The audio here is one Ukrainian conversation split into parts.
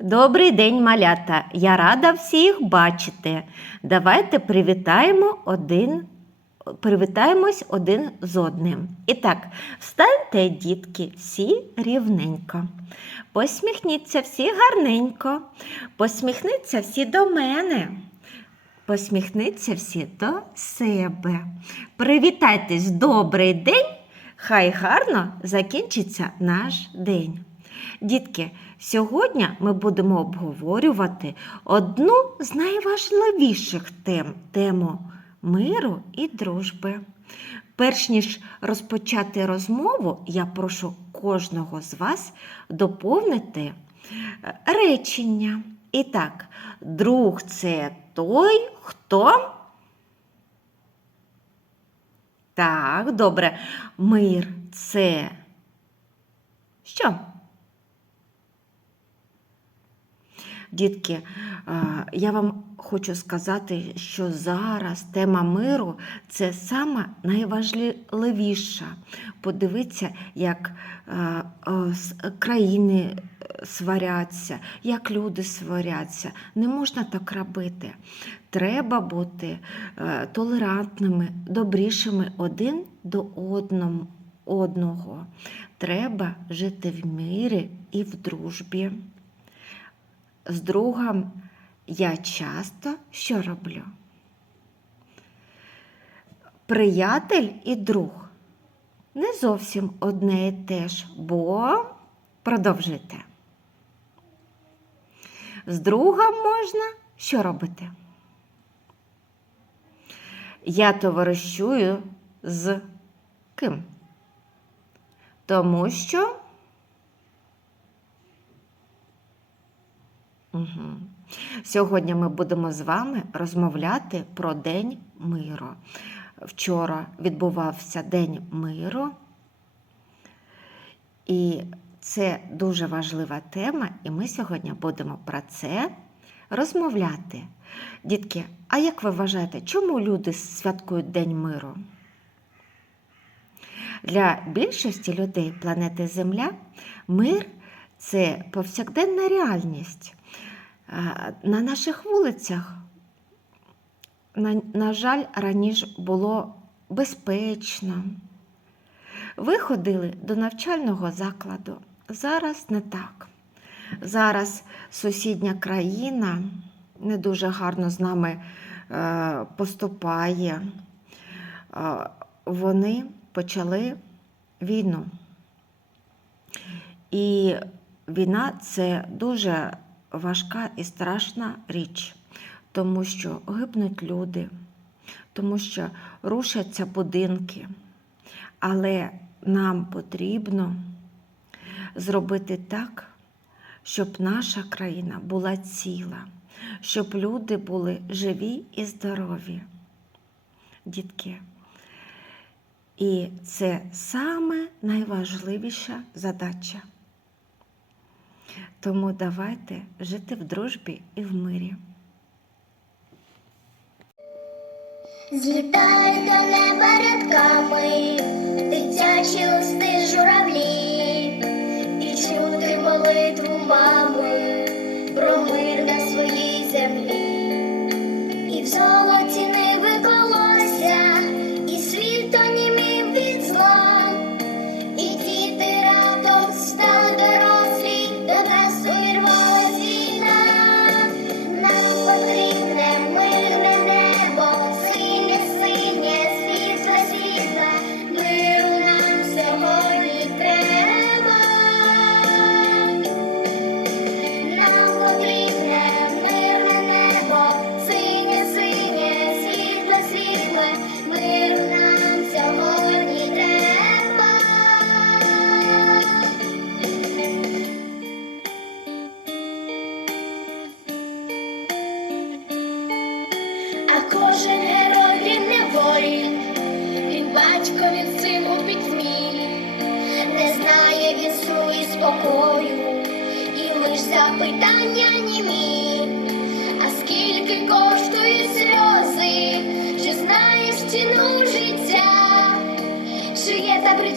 Добрий день, малята! Я рада всіх бачити. Давайте привітаємо один, привітаємось один з одним. І так, встаньте, дітки, всі рівненько. Посміхніться всі гарненько. Посміхніться всі до мене. Посміхніться всі до себе. Привітайтесь, добрий день! Хай гарно закінчиться наш день. Дітки, сьогодні ми будемо обговорювати одну з найважливіших тем тему миру і дружби. Перш ніж розпочати розмову, я прошу кожного з вас доповнити е, речення. І так, друг це той, хто. Так, добре. Мир це що? Дітки, е, я вам хочу сказати, що зараз тема миру це сама найважливіша. Подивіться, як е, е, країни сваряться, як люди сваряться. Не можна так робити. Треба бути толерантними, добрішими один до одного. Треба жити в мирі і в дружбі. З другом я часто що роблю? Приятель і друг не зовсім одне і те ж, бо продовжуйте. З другом можна що робити? Я товаришую з ким? Тому що Угу. Сьогодні ми будемо з вами розмовляти про День миру. Вчора відбувався День миру, і це дуже важлива тема, і ми сьогодні будемо про це розмовляти. Дітки, а як ви вважаєте, чому люди святкують День миру? Для більшості людей планети Земля мир це повсякденна реальність. На наших вулицях, на, на жаль, раніше було безпечно. Ви ходили до навчального закладу. Зараз не так. Зараз сусідня країна не дуже гарно з нами е, поступає. Е, вони почали війну. І війна це дуже важка і страшна річ, тому що гибнуть люди, тому що рушаться будинки. Але нам потрібно зробити так, щоб наша країна була ціла, щоб люди були живі і здорові. Дітки. І це саме найважливіша задача. Тому давайте жити в дружбі і в мирі. Злітають до неба рядками, дитячі листи журавлі, і чути молитву мами про мир на своїй землі, і в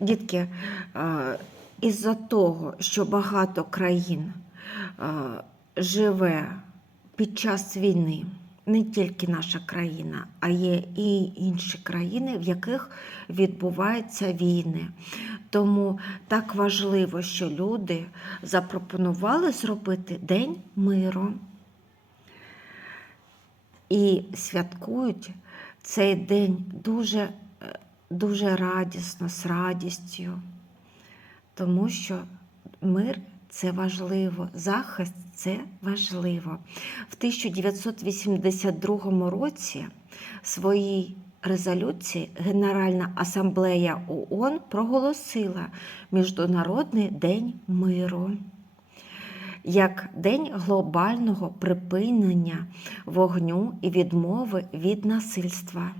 Дітки, е, із-за того, що багато країн е, живе під час війни, не тільки наша країна, а є і інші країни, в яких відбуваються війни. Тому так важливо, що люди запропонували зробити День миру і святкують цей день дуже, дуже радісно, з радістю, тому що мир це важливо, захист це важливо. В 1982 році своїй резолюції Генеральна асамблея ООН проголосила Міжнародний день миру як день глобального припинення вогню і відмови від насильства.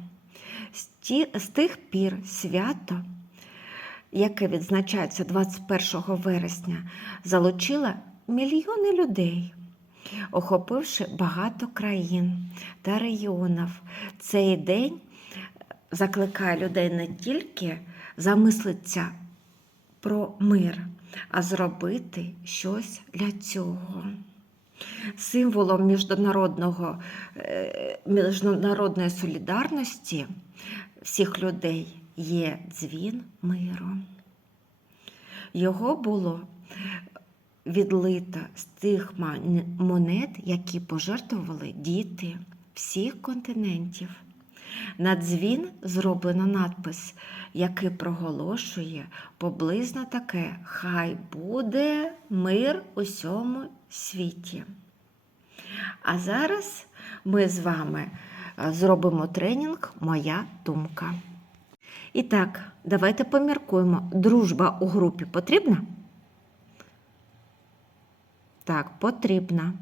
З тих пір свято, яке відзначається 21 вересня, залучило мільйони людей, охопивши багато країн та регіонів. Цей день закликає людей не тільки замислитися про мир, а зробити щось для цього. Символом міжнародного, е, міжнародної солідарності всіх людей є дзвін миру. Його було відлито з тих монет, які пожертвували діти всіх континентів. На дзвін зроблено надпис, який проголошує поблизно таке Хай буде мир у всьому світі. А зараз ми з вами е, зробимо тренінг Моя думка. І так, давайте поміркуємо. Дружба у групі потрібна? Так, потрібна.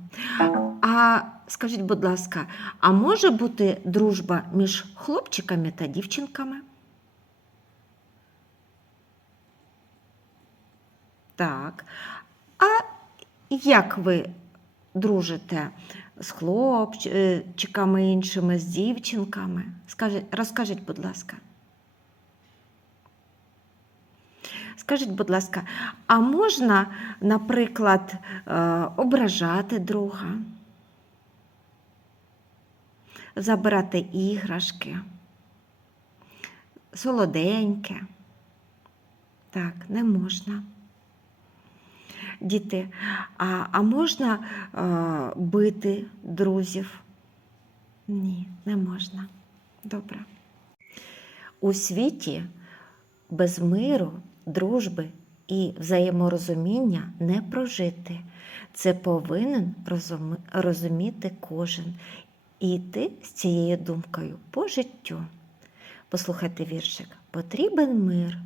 А скажіть, будь ласка, а може бути дружба між хлопчиками та дівчинками? Так. Як ви дружите з хлопчиками іншими, з дівчинками? Розкажіть, будь ласка. Скажіть, будь ласка, а можна, наприклад, е, ображати друга, забирати іграшки, солоденьке? Так, не можна. Діти, а, а можна е, бити друзів? Ні, не можна. Добре. У світі без миру, дружби і взаєморозуміння не прожити. Це повинен розуміти кожен і йти з цією думкою по життю. Послухайте віршик. Потрібен мир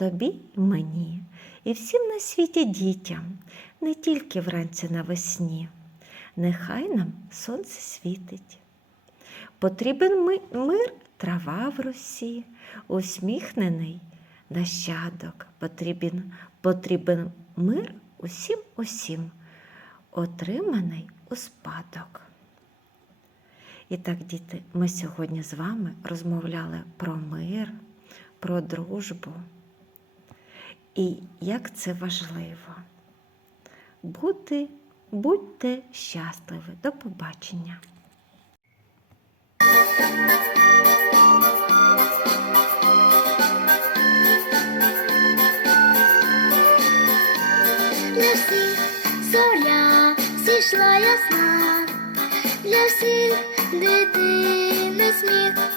тобі й мені, і всім на світі дітям, не тільки вранці навесні. Нехай нам сонце світить. Потрібен мир, трава в росі, усміхнений нащадок. Потрібен, потрібен мир усім усім, отриманий у спадок. І так, діти, ми сьогодні з вами розмовляли про мир, про дружбу. І як це важливо. Бути, будьте щасливі. До побачення. Для всіх зоря зійшла ясна, для всіх дитини сміх,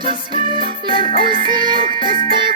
хтось, нам усім хтось спів.